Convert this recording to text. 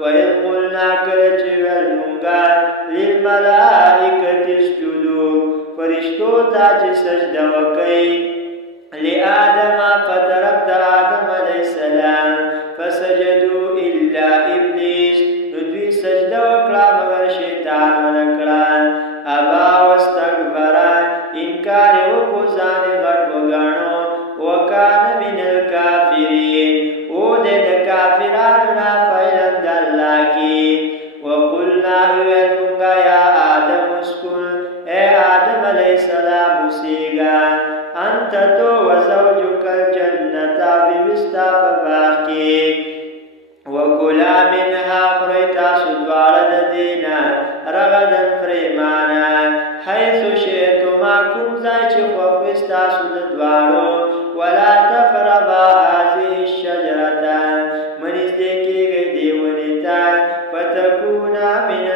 وَإِذْ قُلْنَا کله چې ویل مونږه للملائکة اسجدوا فرشتو ته چې سجده وکړئ لآدم فطرف د آدم علیه السلام فسجدوا الا ابلیس نو دوی سجده وکړه مگر شیطان ونه کړه ابا واستكبر انکار وکړو ځان غټ وګاڼو وکانه من الکافرین او د کافرانو نه فیلن د الله کی وقلنا ویلمونگا یا آدم اسکن اے آدم علیہ السلام اسیگا انت تو وزوجک الجنتا ببستا فباقی وکلا منها خریتا سدوارد دینا رغدن فریمانا حیث شیطما کم زای چه خوفستا سدوارو ولا تقربا هذه الشجرتا منیز دیکی گئی دیونیتا فتکونا من